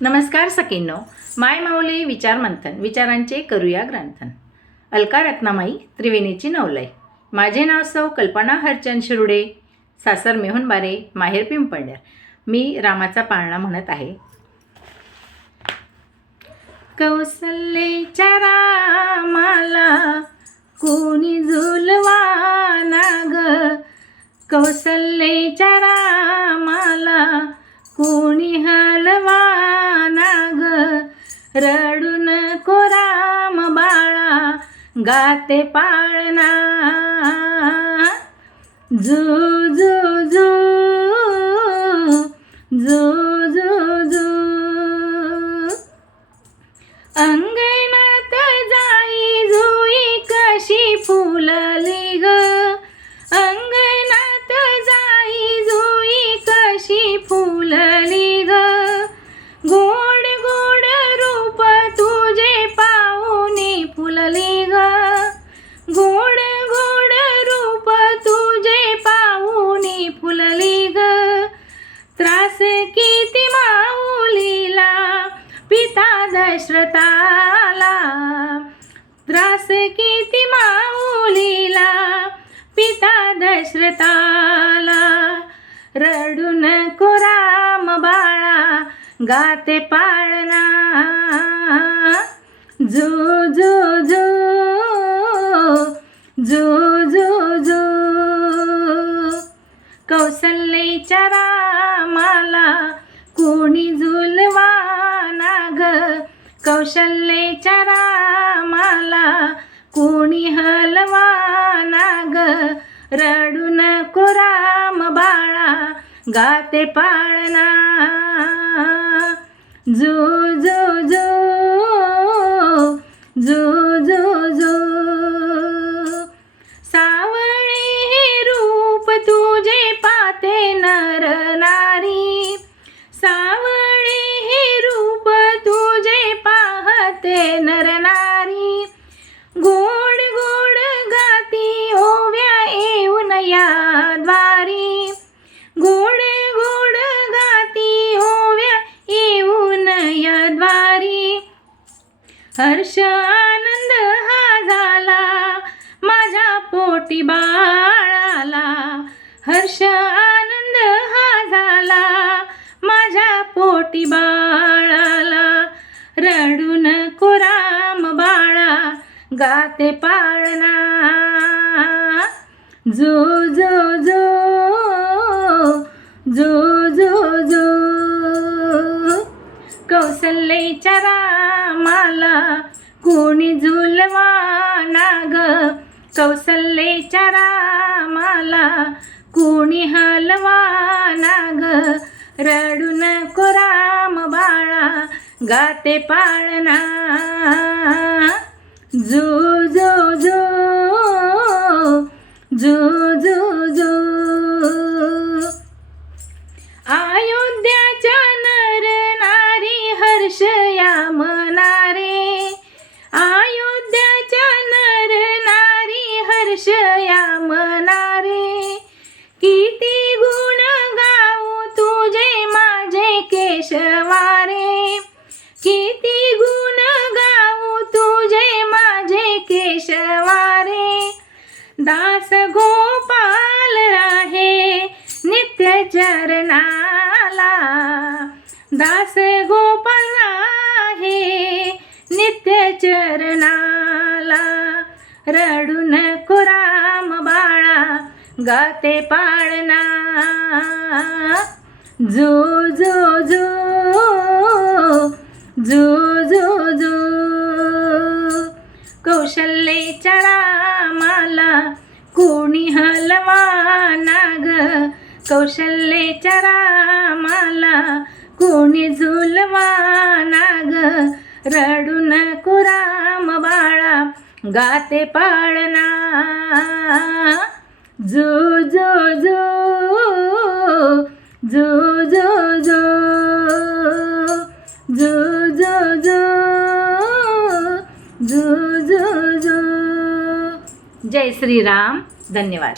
नमस्कार सखींनो, माय माऊली विचार मंथन, विचारांचे करूया ग्रंथन. अलका रत्नामाई त्रिवेणीची नवलाई. माझे नाव सौ कल्पना हरचंद शिरुडे, सासर मेहुणबारे, माहेर पिंपळनेर. मी रामाचा पाळणा म्हणत आहे. कौसल्याच्या रामाला कोणी झुलवाना ग, कौसल्याच्या रामाला कोणी हलवाना ग. रडू नको राम बाळा गाते पाळणा, झू झू झू झू झू झू. अंगणात जाई जुई कशी फुलली ग, अंगणात जाई जुई कशी फुलली ग. गोड गोड रूप तुझे पाहुनी फुलली ग, गोड गोड रूप तुझे पाहुनी फुलली ग. त्रास किती माऊलीला पिता दशरथाला, त्रास किती माऊलीला पिता दशरथाला. रडू नको राम बाळा गाते पाळणा, झू झू झू झू झू झू. कौसल्याच्या रामाला कोणी झुलवाना ग, कौशल्याच्या रामाला कोणी हलवाना ग. रडू नको राम बाळा गाते पाळणा, झू झू झू झू झू झू. सावळे हे रूप तुझे पाते नर नारी, सावळे हे रूप तुझे पाहते नर नारी. गोड गोड गाती ओव्या येऊन या द्वारी, गोड गोड गाती ओव्या येऊन या द्वारी. हर्ष आनंद हा झाला माझ्या पोटी बाळाला, हर्ष आनंद हा झाला माझ्या पोटी बाळाला. रडू नको राम बाळा गाते पाळणा, झू झू झू झू झू झू. कौसल्याच्या रामाला कोणी झुलवाना ग, कौसल्याच्या रामाला कोणी हलवाना ग. रडू नको राम बाळा गाते पाळणा, झू झू झू झू झू झू. अयोध्याच्या नर नारी हर्ष या मनारे, अयोध्याच्या नर नारी हर्ष या मनारे. किती गुण गाऊ तुझे माझे केशवारे, किती गुण गाऊ तुझे माझे केशवारे. दास गोपाल राहे नित्य चरणाला, दास गोपाल राहे नित्य चरणाला. रडू नको राम बाळा गाते पाळणा, झू झू झू झू झू झू. कौशल्याच्या रामाला कोणी हलवाना ग, कौशल्याच्या रामाला कोणी झुलवाना ग. रडू नको राम बाळा गाते पाळणा, झू झू झू झू झू झू झू झू झू झू झू झू. जय श्रीराम. धन्यवाद.